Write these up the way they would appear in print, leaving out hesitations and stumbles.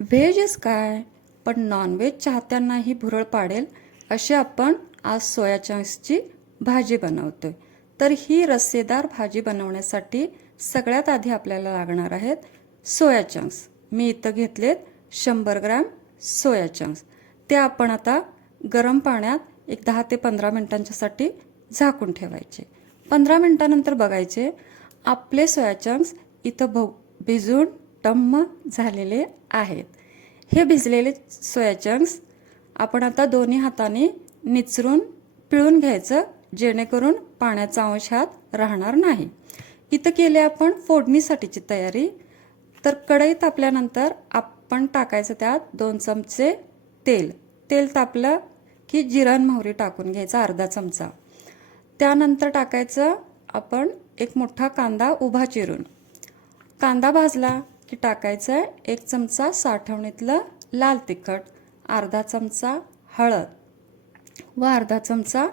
व्हेजच काय पण नॉनव्हेज चाहत्यांनाही भुरळ पाडेल अशी आपण आज सोया चंक्सची भाजी बनवतोय। तर ही रस्सेदार भाजी बनवण्यासाठी सगळ्यात आधी आपल्याला लागणार आहेत सोया चंक्स। मी इथं घेतलेत 100 ग्रॅम सोया चंक्स। ते आपण आता गरम पाण्यात एक 10 ते 15 मिनिटांसाठी झाकून ठेवायचे। 15 मिनिटांनंतर बघायचे आपले सोया चंक्स इथं भिजून टम्म झालेले आहेत। हे भिजलेले सोया चंक्स आपण आता दोन्ही हाताने निचरून पिळून घ्यायचं, जेणेकरून पाण्याचा अंश ह्यात राहणार नाही। इथं केले आपण फोडणीसाठीची तयारी। तर कढई तापल्यानंतर आपण टाकायचं त्यात 2 चमचे तेल। तेल तापलं की जिरं आणि मोहरी टाकून घ्यायचा अर्धा चमचा। त्यानंतर टाकायचं आपण एक मोठा कांदा उभा चिरून। कांदा भाजला की टाकायचं 1 चमचा साठवणीतलं लाल तिखट, अर्धा चमचा हळद व अर्धा चमचा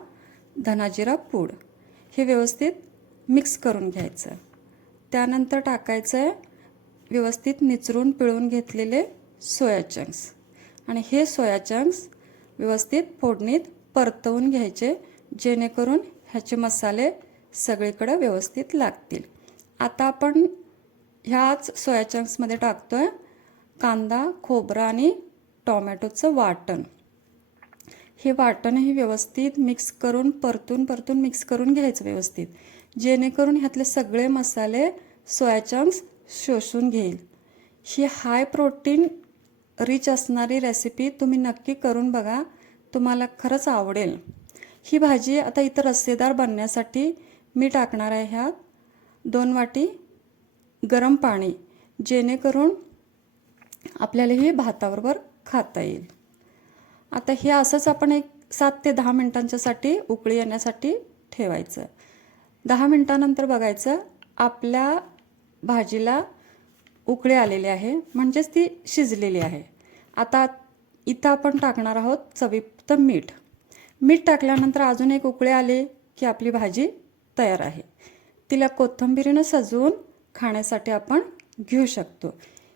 धना-जिरा पूड। हे व्यवस्थित मिक्स करून घ्यायचं। त्यानंतर टाकायचं व्यवस्थित निचरून पिळून घेतलेले सोया चंक्स आणि हे सोया चंक्स व्यवस्थित फोडणीत परतवून घ्यायचे, जेणेकरून ह्याचे मसाले सगळीकडे व्यवस्थित लागतील। आता आपण ह्याच सोया चंक्समध्ये टाकतोय कांदा, खोबरं आणि टोमॅटोचं वाटण। हे वाटणही व्यवस्थित मिक्स करून परतून मिक्स करून घ्यायचं व्यवस्थित, जेणेकरून ह्यातले सगळे मसाले सोया चंक्स शोषून घेईल। ही हाय प्रोटीन रिच असणारी रेसिपी तुम्ही नक्की करून बघा, तुम्हाला खरंच आवडेल। ही भाजी आता इथं रस्सेदार बनण्यासाठी मी टाकणार आहे ह्यात 2 वाटी गरम पाणी, जेणेकरून आपल्याला हे भाताबरोबर खाता येईल। आता हे असंच आपण एक 7 ते 10 मिनिटांसाठी उकळी येण्यासाठी ठेवायचं। 10 मिनिटांनंतर बघायचं आपल्या भाजीला उकळी आलेली आहे, म्हणजेच ती शिजलेली आहे। आता इथं आपण टाकणार आहोत चवीपुरतं मीठ। मीठ टाकल्यानंतर अजून एक उकळी आली की आपली भाजी तयार आहे। तिला कोथिंबीरीने सजवून खाण्यासाठी आपण घेऊ शकतो।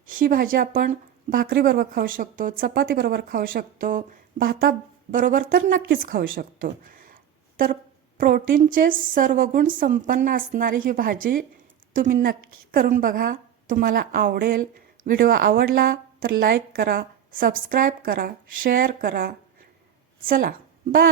ही भाजी आपण भाकरीबरोबर खाऊ शकतो, चपातीबरोबर खाऊ शकतो, भाताबरोबर तर नक्कीच खाऊ शकतो। तर प्रोटीनचे सर्व गुण संपन्न असणारी ही भाजी तुम्ही नक्की करून बघा, तुम्हाला आवडेल। व्हिडिओ आवडला तर लाईक करा, सबस्क्राईब करा, शेअर करा। चला बाय।